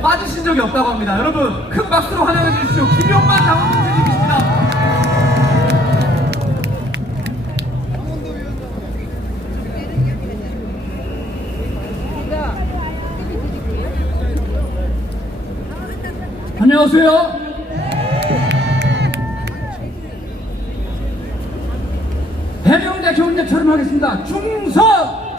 빠지신 적이 없다고 합니다. 여러분 큰 박수로 환영해 주십시오. 김용만 장원 선생님이십니다. 안녕하세요. 해병대 경례처럼 하겠습니다. 중성!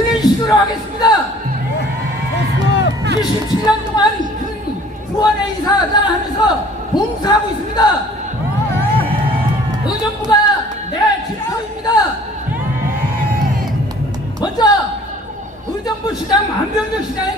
군인식으로 하겠습니다. 27년 동안 군 구원의 이사장 하면서 봉사하고 있습니다. 의정부가 내 집터입니다. 먼저 의정부 시장 안병정 시장에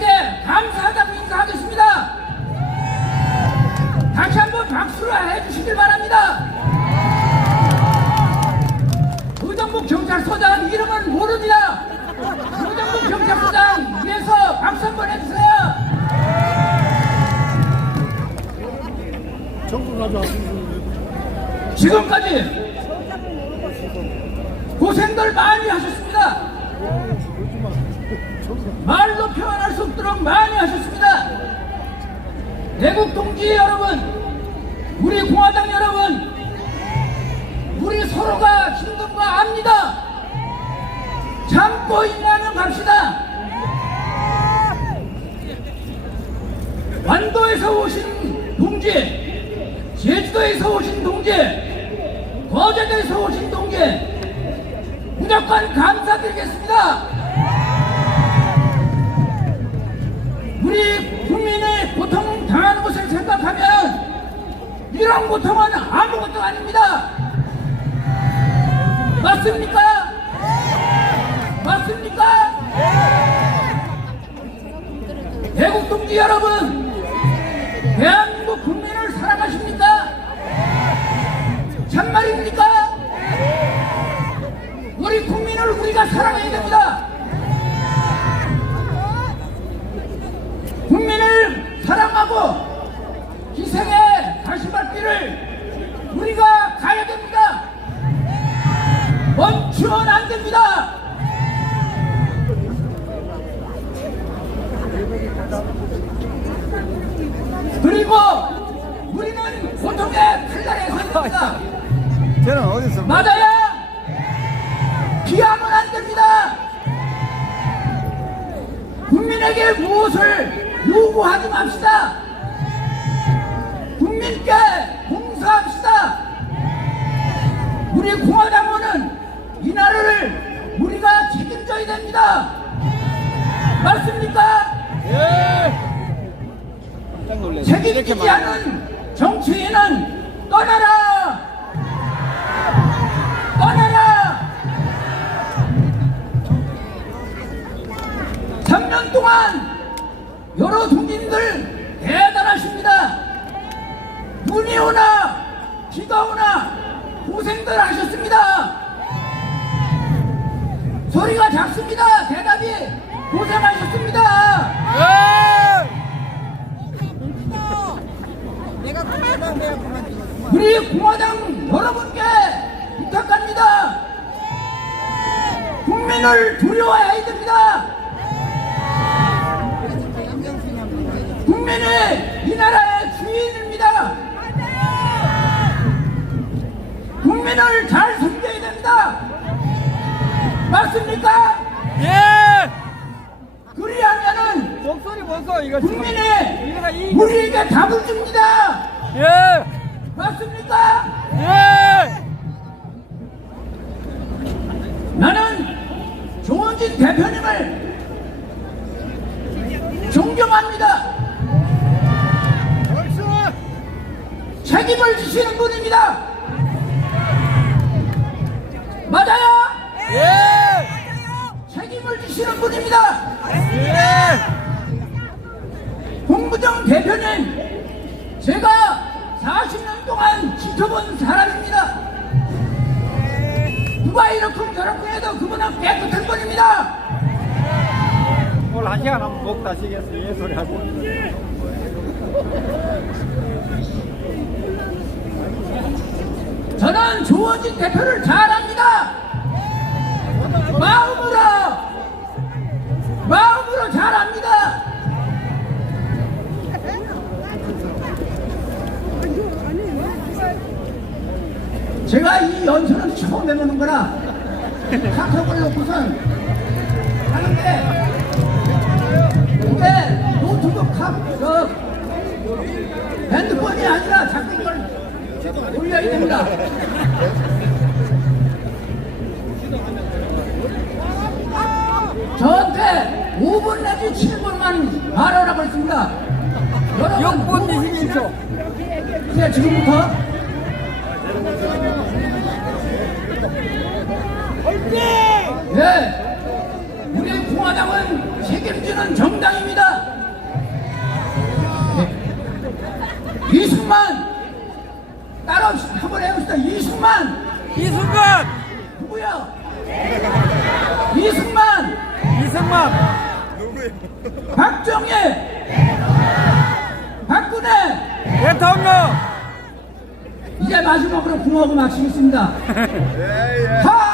지금까지 고생들 많이 하셨습니다. 말로 표현할 수 없도록 많이 하셨습니다. 대국 동지 여러분, 우리 공화당 여러분, 우리 서로가 힘든 거 압니다. 참고 인내하면 갑시다. 완도에서 오신 동지, 제주도에서 오신 동지, 거제도에서 오신 동지, 무조건 감사드리겠습니다. 우리 국민의 고통 당하는 것을 생각하면 이런 고통은 아무것도 아닙니다. 사랑해야 됩니다. 국민을 사랑하고 희생의 다시발길을 우리가 가야 됩니다. 멈추면 안 됩니다. 그리고 우리는 고통의 칼날에 서 있습니다. 저는 어디서 맞아요. 국민에게 무엇을 요구하지 맙시다. 국민께 봉사합시다. 우리 공화당원은 이 나라를 우리가 책임져야 됩니다. 맞습니까? 예 책임지지 않은 정치인은! 떠나라! 동안 여러 동지님들 대단하십니다. 눈이 오나 비가 오나 고생들 하셨습니다. 소리가 작습니다. 대답이 고생하셨습니다. 우리 공화당 여러분께 부탁합니다. 국민을 두려워해야 됩니다. 국민이 이 나라의 주인입니다. 국민을 잘 섬겨야 됩니다. 맞습니까? 예 그리하면은 목소리 보소 이거 국민이 이 우리에게 답을 줍니다. 예 맞습니까? 예 나는 주호진 대표님을 책임을 지시는 분입니다. 맞아요. 예! 책임을 지시는 분입니다. 예! 홍부정 대표님, 제가 40년 동안 지켜본 사람입니다. 누가 이렇게 저렇게 해도 그분은 깨끗한 분입니다. 오늘 한 시간 한번 목 다시겠어. 예 소리 하고. 조원진 대표를 잘 압니다. 마음으로, 마음으로 잘 압니다. 제가 이 연설은 처음 해보는 거라 카톡을 놓고선 하는데 근데 노트북 카, 저, 핸드폰이 아니라 자꾸 이걸 올려야 됩니다. 저한테 5분 내지 7분만 말하라고 했습니다. 여러분, 6분 21초. 이제 지금부터 네, 우리 공화당은 책임지는 정당입니다. 네. 이승만 따라 한번 해봅시다. 이승만 이승만! 누구야? 이승만, 이승만! 박정희, 박근혜. 대통령! 이제 마지막으로 궁하고 마치겠습니다. 하!